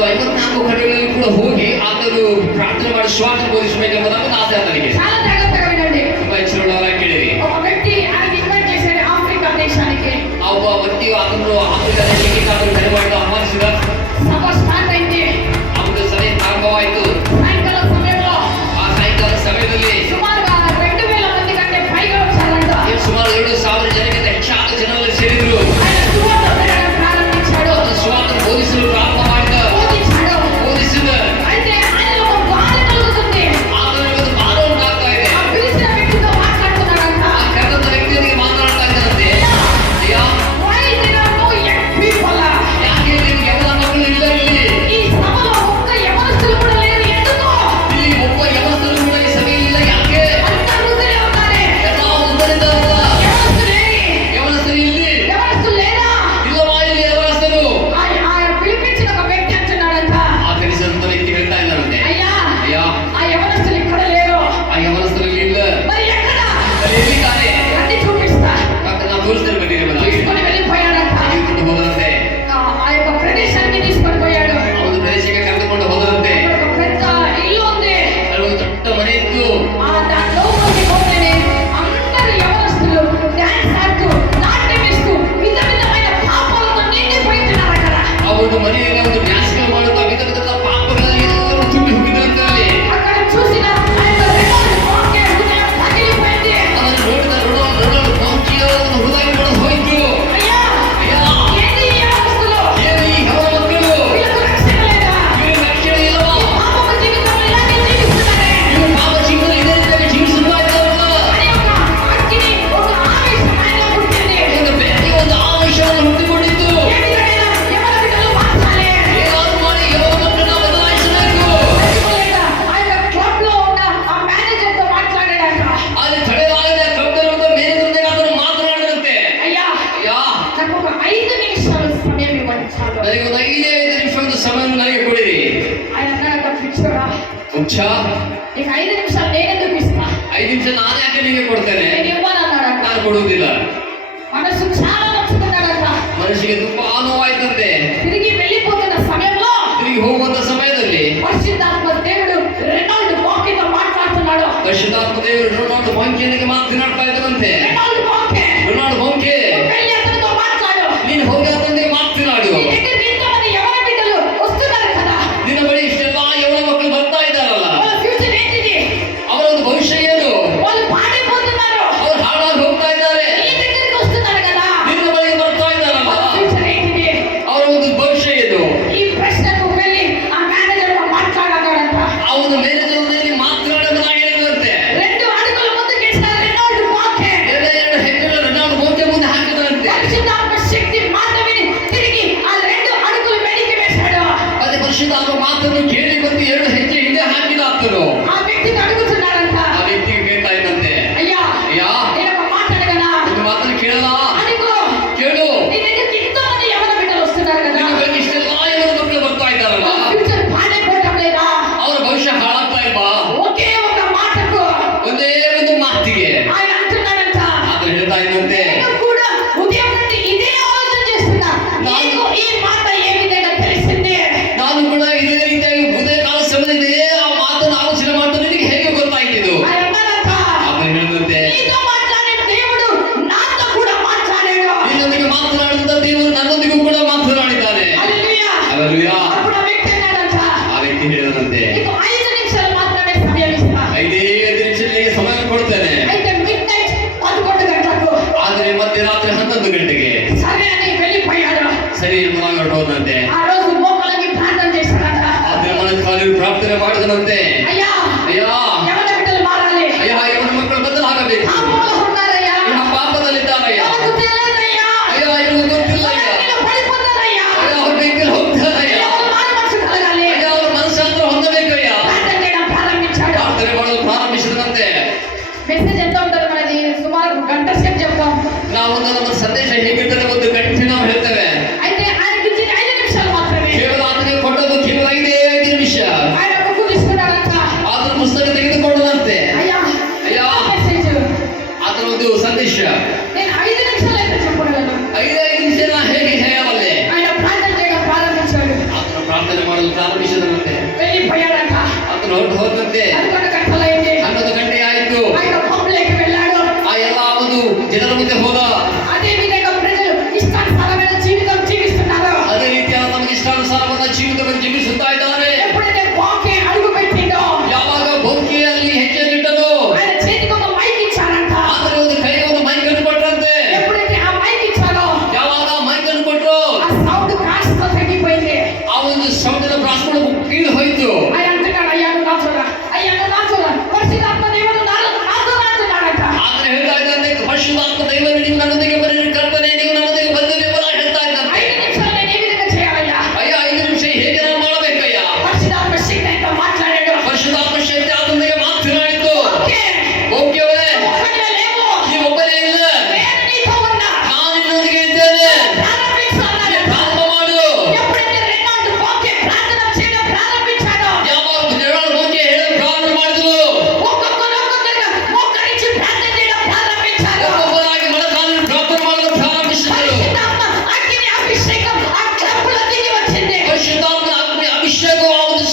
ಒಂದು 54 ಕಡೆಗಳಲ್ಲಿ ಕೂಡ ಹೋಗಿ ಆತನು ಪ್ರಾರ್ಥನೆ ಮಾಡಿ ಸ್ವಾರ್ಥ ಬೋಧಿಸಬೇಕೆಂಬುದಾಗಿ ಆಸೆ ಆತನಿಗೆ. చాలా జాగ్రత్తగా వినండి. ತುಂಬಾ ಹೆಚ್ಚಿನವರಾಗಿ ಕೇಳಿರಿ. ఒక వ్యక్తి ఆయన ఇన్వైట్ చేశాడు ఆఫ్రికా దేశానికి. ಆ ಒಬ್ಬ ವ್ಯಕ್ತಿಯು ಆತನು ಆಫ್ರಿಕಾ ದೇಶಕ್ಕೆ ಆತನು ಕರೆ ಮಾಡಿ ಆಹ್ವಾನಿಸಿದ. సభ స్టార్ట్ అయింది. ಅವನ ಸಭೆ ಪ್ರಾರಂಭವಾಯಿತು. సాయంకాల సమయంలో ಆ ಸಾಯಂಕಾಲ ಸಮಯದಲ್ಲಿ సుమారుగా 2000 మంది కంటే పైగా వచ్చారంట. ಸುಮಾರು 2000 ಜನಕ್ಕಿಂತ ಹೆಚ್ಚಾದ ಜನರಲ್ಲಿ ಸೇರಿದ್ರು. ఆయన సువార్త ప్రకటన ప్రారంభించాడు. ಆತನು ಸ್ವಾರ್ಥ ಬೋಧಿಸಲು ಪ್ರಾರಂಭ ಮಾಡಿದ. ಬೋಧಿಸಿದ. అయితే ఆయనలో ఒక బాధ కలుగుతుంది. ಆತನಿಗೆ ಒಂದು ಬಾಧ ಉಂಟಾಗ್ತಾ ಇದೆ. ఆ పిలిచిన వ్యక్తితో మాట్లాడుతున్నాడంట. ಆ ಕರೆದಂತ ವ್ಯಕ್ತಿಯೊಂದಿಗೆ ಮಾತನಾಡ್ತಾ ಇದ್ದಾರಂತೆ. ಅಯ್ಯ, why there are no young people? ಯಾಕೆ ನಿನಗೆ ಯಮನ ಮಕ್ಕಳು ಇಲ್ಲ ಇಲ್ಲಿ? ఈ సభలో ఒక్క యవనస్తులు కూడా లేరు. ఎందుకు? ಇಲ್ಲಿ ಒಬ್ಬ ಯಮನಸ್ಥರು ಕೂಡ ಈ ಸಭೆಯಲ್ಲಿಲ್ಲ. ಯಾಕೆ? అంతా వృద్ధులే ఉన్నారు. ಎಲ್ಲ ಉದ್ದರಿದ್ದಾರಲ್ಲ. యవనస్తులేరి. ಯಮನಸ್ಥರು ಇಲ್ಲಿ యవనస్తులు లేరా? ಇಲ್ಲವಾ? ಇಲ್ಲಿ ಯಮನಸ್ಥರು. ఆయన పిలిపించిన ఒక వ్యక్తి అంటున్నాడంట, ಆ ಕನಿಸಂತ ವ್ಯಕ್ತಿ ಹೇಳ್ತಾ ಇದ್ದಾರಂತೆ. అయ్యా ಅಯ್ಯ, ఆ యవనస్తులు ఇక్కడ లేరు. ಆ ಯಮನಸ್ಥರು ಇಲ್ಲಿ ಇಲ್ಲ. మరి ఎక్కడ? ಅಲ್ಲಿ ಎಲ್ಲಿದ್ದಾರೆ? రండి చూపిస్తా. ಮತ್ತೆ ನಾವು ತೋರಿಸ್ತೇನೆ ಬನ್ನಿ ಎಂಬುದಾಗಿ తీసుకొని వెళ్ళిపోయాడంట. ತೆಗೆದುಕೊಂಡು ಹೋದರಂತೆ. ఆ యొక్క ప్రదేశానికి తీసుకొని పోయాడు. ಅವನು ಪ್ರದೇಶಕ್ಕೆ ಕರೆದುಕೊಂಡು ಹೋದರಂತೆ. అక్కడ ఒక పెద్ద ఇల్లు ఉంది. ಅಲ್ಲಿ ಒಂದು ದೊಡ್ಡ ಮನೆ ಇತ್ತು. దాంట్లో పోతేనే అందరు యవనస్తులు డాన్స్ ఆడుతూ నాట్యం వేస్తూ విధమైన పాపాలతో నిండిపోయింటున్నారు అక్కడ. ಆ ಒಂದು ಮನೆಯಲ್ಲಿ ಒಂದು ಡ್ಯಾನ್ಸ್ಗಳು ಮಾಡುತ್ತಾ ವಿಧ ವಿಧದ ಪಾಪಗಳಲ್ಲಿ ಎಲ್ಲರೂ ತುಂಬಿ ಹೋಗಿದ್ರಂತೆ. ಅಲ್ಲಿ అక్కడ చూసిన ఆయన రెనాల్డ్ వాకే హృదయం పగిలిపోయింది. ಅದನ್ನು ನೋಡಿದ ರೊನಾಲ್ಡ್ ಬಾಂಕಿಯ ಒಂದು ಹೃದಯ ಕೂಡ ಹೋಯಿತು. అయ్యా ಅಯ್ಯ, ఏంది ఈ యవనస్తులు? ಏನು ಈ ಯಮನ ಮಕ್ಕಳು? వీళ్ళకు రక్షణ లేదా? ಇವರು ರಕ್ಷಣೆ ಇಲ್ಲವಾ? పాపపు జీవితంలో ఇలాగే జీవిస్తున్నారే. ಇವರು ಪಾಪ ಜೀವನ ಇದೇ ರೀತಿಯಾಗಿ ಜೀವಿಸುತ್ತಾ ಇದ್ದಾರಲ್ಲ. అని ఒక అగ్ని, ఒక ఆవేశం ఆయనలో పుట్టింది. ಒಂದು ಬೆಂಕಿ, ಒಂದು ಆವೇಶವನ್ನು ಹುಟ್ಟಿಕೊಂಡಿತ್ತು. ఏ విధమైన యవన బిడ్డలు మార్చాలి. ಏನಾದ್ರು ಮಾಡಿ ಯಮನ ಮಕ್ಕಳನ್ನ ಬದಲಾಯಿಸಬೇಕು. మర్చిపోలేక ఆయన క్లబ్ లో ఉన్న ఆ మేనేజర్ తో మాట్లాడాడంట. ಅಲ್ಲಿ ತಡೆದಾಗದೆ ಕ್ಲಬ್ನಲ್ಲಿರುವಂತ ಮೇಲಿನೊಂದಿಗೆ ಅದನ್ನು ಮಾತನಾಡಿದಂತೆ. అయ్యా ಅಯ್ಯ, నాకు ఒక 5 నిమిషాలు సమయం ఇవ్వండి చాలు. ನನಗೆ ಒಂದು 5 ನಿಮಿಷದ ಸಮಯ ನನಗೆ ಕೊಡಿರಿ. ఆయన అన్నాడంట, పిచ్చోడా, ಮುಖ್ಯ నీకు 5 నిమిషాలు నేనెందుకు ఇస్తా? 5 నిమిಷ ನಾನು ಯಾಕೆ ನಿಮಗೆ ಕೊಡ್ತೇನೆ? నేను ఇవ్వనన్నాడంట. ನಾನು ಕೊಡುವುದಿಲ್ಲ. మనసు చాలా నొచ్చుకున్నాడంట. ಮನುಷ್ಯಗೆ ತುಂಬಾ ನೋವಾಯ್ತಂತೆ. తిరిగి వెళ్ళిపోతున్న సమయంలో ತಿರುಗಿ ಹೋಗುವಂತ ಸಮಯದಲ್ಲಿ పరిశుద్ధాత్మ దేవుడు రెనాల్డ్ వాకేతో మాట్లాడుతున్నాడు. ಪರಿಶುದ್ಧಾತ್ಮ ದೇವರು ರೊನಾಲ್ಡ್ ಬಾಂಕಿಯನಿಗೆ ಮಾತನಾಡ್ತಾ ಇದ್ದರಂತೆ. రెనాల్డ్ వాకే, ರೊನಾಲ್ಡ್ ಬಾಂಕಿ, వెళ్ళి అతనితో మాట్లాడు. ನೀನು ಹೋಗಿ ಅತನಿಗೆ ಮಾತನಾಡು. నీ దగ్గరికి ఇంతమంది యవన బిడ్డలు వస్తున్నారు కదా, ನಿನ್ನ ಬಳಿ ಇಷ್ಟೆಲ್ಲ ಯವನ ಮಕ್ಕಳು ಬರ್ತಾ ಇದ್ದಾರಲ್ಲ, వాళ్ళ ఫ్యూచర్ ఏంటిది? ಅವರ ಒಂದು ಭವಿಷ್ಯ ಏನು? వాళ్ళు పాడైపోతున్నారు. ಅವರು ಹಾಳಾಗಿ ಹೋಗ್ತಾ ಇದ್ದಾರೆ. నీ దగ్గరికి వస్తున్నారు కదా, ನಿನ್ನ ಬಳಿಗೆ ಬರ್ತಾ ಇದ್ದಾರಲ್ಲ, వాళ్ళ ఫ్యూచర్ ఏంటిది? ಅವರ ಒಂದು ಭವಿಷ್ಯ ಏನು? ఈ ప్రశ్నకు వెళ్ళి ఆ మేనేజర్ తో మాట్లాడతాడంట. ಆ ಒಂದು ಮೇನೇಜರ್ ಮಾತನಾಡೋದಾಗಿ ಹೇಳಿದಂತೆ. 2 అడుగుల ముందుకేసిన రెనాల్డ్ వాకే 2 ಹೆಜ್ಜೆಗಳು ರೊನಾಲ್ಡ್ ಬಾಂಕಿ ಮುಂದೆ ಹಾಕಿದರಂತೆ. పరిశుద్ధాత్మ శక్తి మాట విని తిరిగి ఆ 2 అడుగులు వెనక్కి వేశాడు. ಅದೇ ಪರಿಶುದ್ಧಾತ್ಮ ಮಾತನ್ನು ಕೇಳಿ ಬಂದು 2 ಹೆಜ್ಜೆ ಹಿಂದೆ ಹಾಕಿದ ಆತನು. ఆ వ్యక్తిని అడుగుతున్నాడంట, ಆ ವ್ಯಕ್ತಿಗೆ ಕೇಳ್ತಾ ಇದ್ದಂತೆ. అయ్యా ಅಯ್ಯ, నేను ఒక మాట అడగనా? ಒಂದು ಮಾತನ್ನು ಕೇಳಲ್ಲ? అడుగు. ಕೇಳು. నీ దగ్గరికి ఇంతమంది యవన బిడ్డలు వస్తున్నారు కదా, ನಿನ್ನ ಬಳಿ ಇಷ್ಟೆಲ್ಲ ಯವನ ಮಕ್ಕಳು ಬರ್ತಾ ಇದ್ದಾರಲ್ಲ, వాళ్ళ ఫ్యూచర్ పాడైపోవటం లేదా? ಅವರ ಭವಿಷ್ಯ ಹಾಳಾಗ್ತಾ ಇಲ್ವಾ? ఒకే ఒక మాటకు ಒಂದೇ ಒಂದು ಮಾತಿಗೆ ఆయన అంటున్నాడంట, ಆತನು ಹೇಳ್ತಾ ಇದ್ದಂತೆ. నేను కూడా ఉదయం నుండి ఇదే ఆలోచన చేస్తున్నా. నీకు ఈ మాట ఏ విధంగా తెలిసింది? ನಾನು ಕೂಡ ಇದೇ ರೀತಿಯಾಗಿ ಉದಯ ಕಾಲ ಸಮಯದಲ್ಲಿ ಆ ಮಾತನ್ನು ಆಲೋಚನೆ ಮಾಡ್ತಾ ನಿನಗೆ ಹೇಗೆ ಗೊತ್ತಾಯ್ತಿದ್ದು? ఆయన అన్నాడంట, ಆತನು ಹೇಳಿದಂತೆ. నీతో మాట్లాడే దేవుడు నాతో కూడా మాట్లాడాడు. ನಿನ್ನೊಂದಿಗೆ ಮಾತನಾಡಿದ ದೇವರು ನನ್ನೊಂದಿಗೂ ಕೂಡ ಮಾತನಾಡಿದ್ದಾನೆ. హల్లెలూయా. ಹಲ್ಲೆಲೂಯಾ. అప్పుడు ఆ వ్యక్తి అన్నాడంట, ಆ ವ್ಯಕ್ತಿ ಹೇಳಿದಂತೆ. నీకు 5 నిమిషాలు మాత్రమే సమయం ఇస్తా. 5 ನಿಮಿಷಗಳಿಗೆ ಸಮಯ ಕೊಡ್ತೇನೆ. అయితే మిడ్ నైట్ 11 గంటలకు ಆದರೆ ಮಧ್ಯರಾತ್ರಿ 11 ಗಂಟೆಗೆ సరే అని వెళ్ళిపోయాడు. ಸರಿ ಎಂಬುದಾಗಿ ಹೊರಟೋದಂತೆ. ఆ రోజు మోకాళ్ళకి ప్రార్థన చేశాడంట. ಆದ್ರೆ ಮನಸ್ಸಾಲಿ ಪ್ರಾರ್ಥನೆ ಮಾಡಿದನಂತೆ. అయ్యా ಅಯ್ಯ, యవన బిడ్డలు మారాలి. ಅಯ್ಯ, ಇವನ ಮಕ್ಕಳು ಬದಲಾಗಬೇಕು. పాపంలో ఉన్నారయ్యా, ಇವನ ಪಾಪದಲ್ಲಿದ್ದಾರಯ್ಯ. వాళ్ళకు తెలియదయ్యా, ಅಯ್ಯ, ಇವನು ಗೊತ್ತಿಲ್ಲ. వాళ్ళు పడిపోతారయ్యా. ಅಯ್ಯ, ಅವ್ರ ಬೆಂಕಿಲ್ ಹೋಗ್ತಾರಯ್ಯ. ఎవరు మారు మనసు కలగాలి. ಅಯ್ಯ, ಅವ್ರ ಮನಸ್ಸಾಂತರ ಹೊಂದಬೇಕಯ್ಯ. ప్రార్థన చేయడం ప్రారంభించాడు. ಪ್ರಾರ್ಥನೆ ಮಾಡಲು ಪ್ರಾರಂಭಿಸಿದಂತೆ. మెసేజ్ ఎంత ఉంటుంది మనది? సుమారు గంట సేపు చెప్తాం. ನಾವು ನಮ್ಮ ಸಂದೇಶ ಹೇಗಿರ್ತದೆ 1 ಗಂಟೆ ನಾವು ಹೇಳ್ತೇವೆ. అయితే ఆయనకి ఇచ్చిన 5 నిమిషాలు మాత్రమే. ಕೇವಲ ಆತನಿಗೆ ಕೊಟ್ಟದ್ದು ಕೇವಲ 5 ನಿಮಿಷ. ఆయన బుక్ తీసుకున్నాడంట. ಆತನ ಪುಸ್ತಕ ತೆಗೆದು లోపలికి పోతుంటే 11 గంటలైంది. 11 గంటೆ ಆಯ್ತು. ఆయన పబ్లిక్ వెళ్ళాడు. ಆ ಎಲ್ಲ ಒಂದು ಜನರ ಮುಂದೆ ಹೋದ. అదే విధంగా ప్రజలు ఇష్టానుసారమైన జీవితం జీవిస్తున్నారు. ಅದೇ ರೀತಿಯಾದ ನಮಗೆ ಇಷ್ಟಾನುಸಾರವಾದ ಜೀವಿತವನ್ನು ಜೀವಿಸುತ್ತಾ ಇದ್ದಾರೆ. ఎప్పుడైతే వాక్య అడుగు పెట్టిండో ಯಾವಾಗ ಬೊಕ್ಕೆಯಲ್ಲಿ ಹೆಜ್ಜೆ ಇಟ್ಟನು, ఆయన చేతికి ఒక మైక్ ఇచ్చారంట. ಆತನ ಒಂದು ಕೈಗೆ ಒಂದು ಮೈಕ್ ಅನ್ನು ಕೊಟ್ಟರಂತೆ. ఎప్పుడైతే ఆ మైక్ ఇచ్చారో ಯಾವಾಗ ಮೈಕ್ ಅನ್ನು ಕೊಟ್ಟರು, ఆ సౌండ్ కాస్త తగ్గిపోయింది. ಆ ಒಂದು ಶಬ್ದದ ಪ್ರಾಸ್ಗಳು ಕೀಳು ಹೋಯ್ತು. ఆయన అంటున్నాడు, అయ్యా నువ్వు నాచురా పరిశుద్ధాత్మ దేవుడు నాతో నాటున్నాడంట. ಆತನ ಹೇಳ್ತಾ ಇದ್ದಾನೆ, ಪರಿಶುದ್ಧಾತ್ಮ ದೇವರು ನೀವು ನನ್ನೊಂದಿಗೆ ಬನ್ನಿರಿ, ಕರ್ತನೇ ನೀವು ನನ್ನೊಂದಿಗೆ ಬಂದಿರಿ ಎಂಬುದಾಗಿ ಹೇಳ್ತಾ ಇದ್ದಾನೆ. 5 నిమిషాలు నేను ఏ విధంగా చేయాలయ్యా? ಅಯ್ಯ 5 ನಿಮಿಷ ಹೇಗೆ ನಾನು ಮಾಡಬೇಕಯ್ಯ? పరిశుద్ధాత్మ శక్తితో మాట్లాడాడు. ಪರಿಶುದ್ಧಾತ್ಮ ಶಕ್ತಿ ಆತನಿಗೆ ಮಾತನಾಡಿತು. ఓకే ಓಕೆ ಅವರೇ, ఒక్కడే లేవు, ನೀವು ಒಬ್ಬನೇ ಇಲ್ಲ, నేను నీతో ఉన్నా, ನಾನು ನಿನ್ನೊಂದಿಗೆ ಇದ್ದೇನೆ, ప్రారంభించు అన్నాడంట. ಪ್ರಾರಂಭ ಮಾಡು. ఎప్పుడైతే రెండో వాక్య ప్రార్థన చేయడం ప్రారంభించాడో ಯಾವಾಗ ಜನರು ಓಕೆ ಹೇಳಲು ಪ್ರಾರಂಭ ಮಾಡಿದ್ರು, ఒక్కొక్కరుగా మోకరించి ప్రార్థన చేయడం ప్రారంభించారు. ಒಬ್ಬೊಬ್ಬರಾಗಿ ಮೊಣಕಾಲನ್ನು ಪ್ರಾರ್ಥನೆ ಮಾಡಲು ಪ್ರಾರಂಭಿಸಿದರು. పరిశుద్ధాత్మ అగ్ని అభిషేకం ఆ క్లబ్లో దిగి వచ్చింది. ಪರಿಶುದ್ಧಾತ್ಮ ಅಗ್ನಿ ಅಭಿಷೇಕವಾಗುವುದು